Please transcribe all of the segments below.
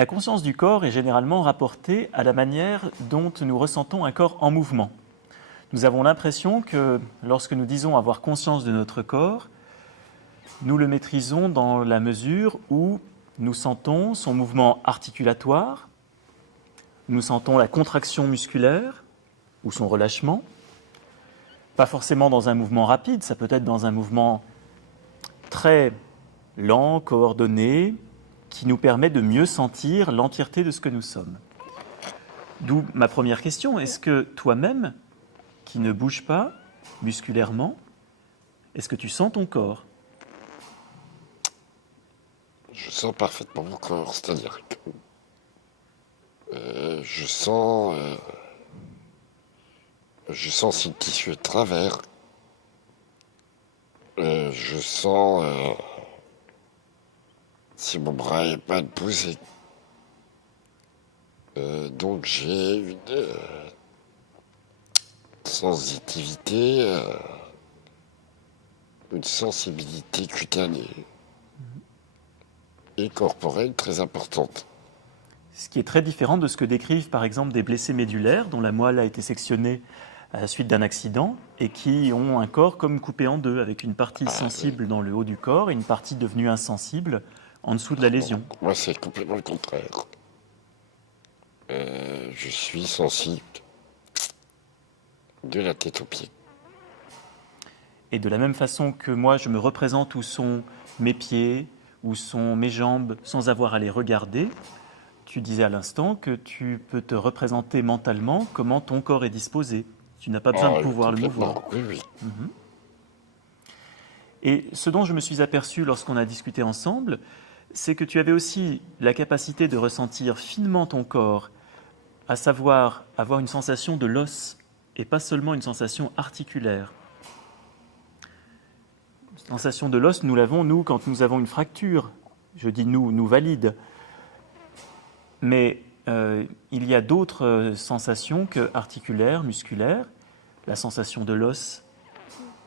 La conscience du corps est généralement rapportée à la manière dont nous ressentons un corps en mouvement. Nous avons l'impression que lorsque nous disons avoir conscience de notre corps, nous le maîtrisons dans la mesure où nous sentons son mouvement articulatoire, nous sentons la contraction musculaire ou son relâchement, pas forcément dans un mouvement rapide, ça peut être dans un mouvement très lent, coordonné, qui nous permet de mieux sentir l'entièreté de ce que nous sommes. D'où ma première question, est-ce que toi-même, qui ne bouge pas musculairement, est-ce que tu sens ton corps? Je sens parfaitement mon corps, c'est-à-dire que je sens si le tissu est de travers, je sens si mon bras est mal posé. Donc j'ai une sensitivité, une sensibilité cutanée et corporelle très importante. Ce qui est très différent de ce que décrivent par exemple des blessés médulaires dont la moelle a été sectionnée à la suite d'un accident et qui ont un corps comme coupé en deux, avec une partie sensible dans le haut du corps et une partie devenue insensible en dessous de la lésion. Moi, c'est complètement le contraire. Je suis sensible de la tête aux pieds. Et de la même façon que moi, je me représente où sont mes pieds, où sont mes jambes, sans avoir à les regarder, tu disais à l'instant que tu peux te représenter mentalement comment ton corps est disposé. Tu n'as pas besoin de pouvoir le mouvoir. Oui, oui. Et ce dont je me suis aperçu lorsqu'on a discuté ensemble, c'est que tu avais aussi la capacité de ressentir finement ton corps, à savoir avoir une sensation de l'os et pas seulement une sensation articulaire. Sensation de l'os, nous l'avons, nous, quand nous avons une fracture. Je dis nous, nous valide. Mais il y a d'autres sensations que articulaires, musculaires, la sensation de l'os,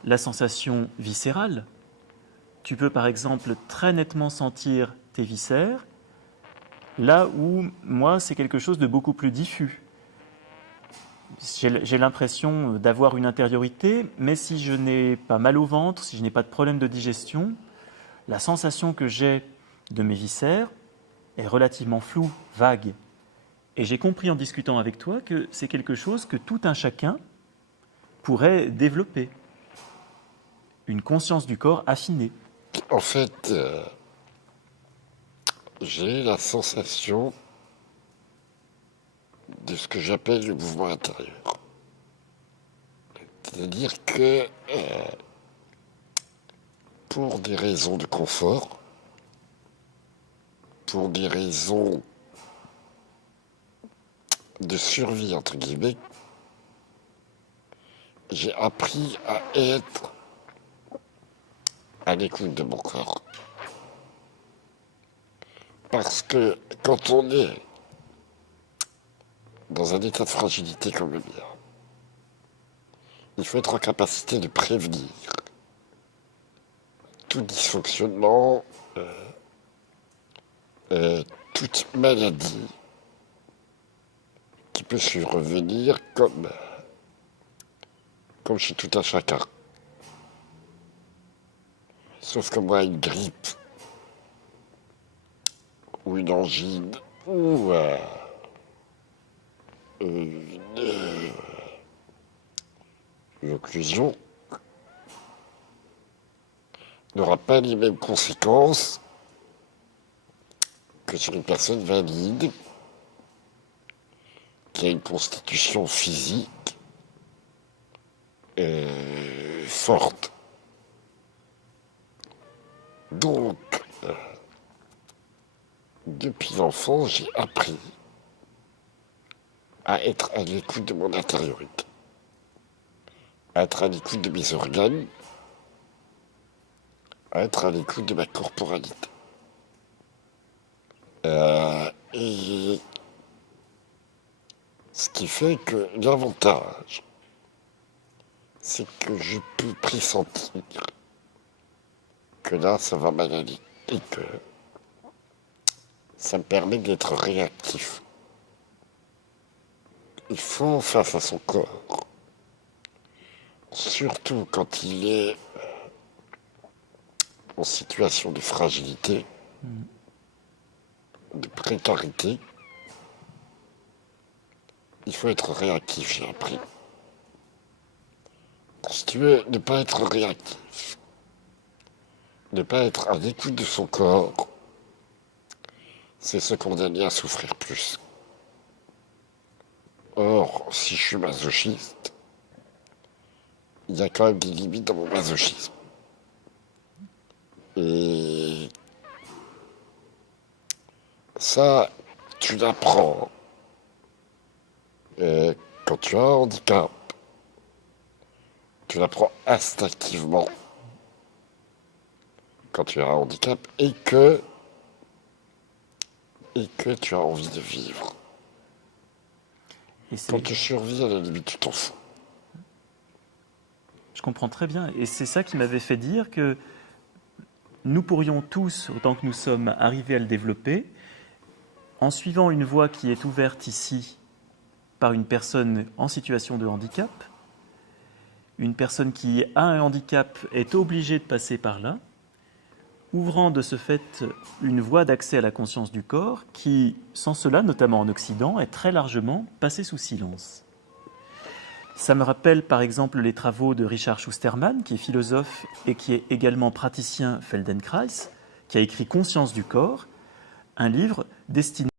la sensation viscérale. Tu peux par exemple très nettement sentir tes viscères, là où moi c'est quelque chose de beaucoup plus diffus. J'ai l'impression d'avoir une intériorité, mais si je n'ai pas mal au ventre, si je n'ai pas de problème de digestion, la sensation que j'ai de mes viscères est relativement floue, vague. Et j'ai compris en discutant avec toi que c'est quelque chose que tout un chacun pourrait développer. Une conscience du corps affinée. En fait, j'ai la sensation de ce que j'appelle le mouvement intérieur. C'est-à-dire que pour des raisons de confort, pour des raisons de survie, entre guillemets, j'ai appris à être à l'écoute de mon corps. Parce que quand on est dans un état de fragilité comme le mien, il faut être en capacité de prévenir tout dysfonctionnement, toute maladie qui peut survenir comme chez tout un chacun. Sauf que moi, une grippe, ou une angine, ou une occlusion, n'aura pas les mêmes conséquences que sur une personne valide qui a une constitution physique forte. Donc, depuis l'enfance, j'ai appris à être à l'écoute de mon intériorité, à être à l'écoute de mes organes, à être à l'écoute de ma corporalité. Et ce qui fait que l'avantage, c'est que je peux pressentir que là, ça va mal aller et que Ça me permet d'être réactif. Il faut face à son corps, surtout quand il est en situation de fragilité, de précarité. Il faut être réactif, j'ai appris. Si tu veux ne pas être réactif, ne pas être à l'écoute de son corps, c'est se condamner à souffrir plus. Or, si je suis masochiste, il y a quand même des limites dans mon masochisme. Et ça, tu l'apprends quand tu as un handicap. Tu l'apprends instinctivement quand tu as un handicap et que tu as envie de vivre. Quand tu survis, à la limite, tu t'en fous. Je comprends très bien. Et c'est ça qui m'avait fait dire que nous pourrions tous, autant que nous sommes, arriver à le développer en suivant une voie qui est ouverte ici par une personne en situation de handicap. Une personne qui a un handicap est obligée de passer par là, ouvrant de ce fait une voie d'accès à la conscience du corps qui, sans cela, notamment en Occident, est très largement passée sous silence. Ça me rappelle par exemple les travaux de Richard Schusterman, qui est philosophe et qui est également praticien Feldenkrais, qui a écrit Conscience du corps, un livre destiné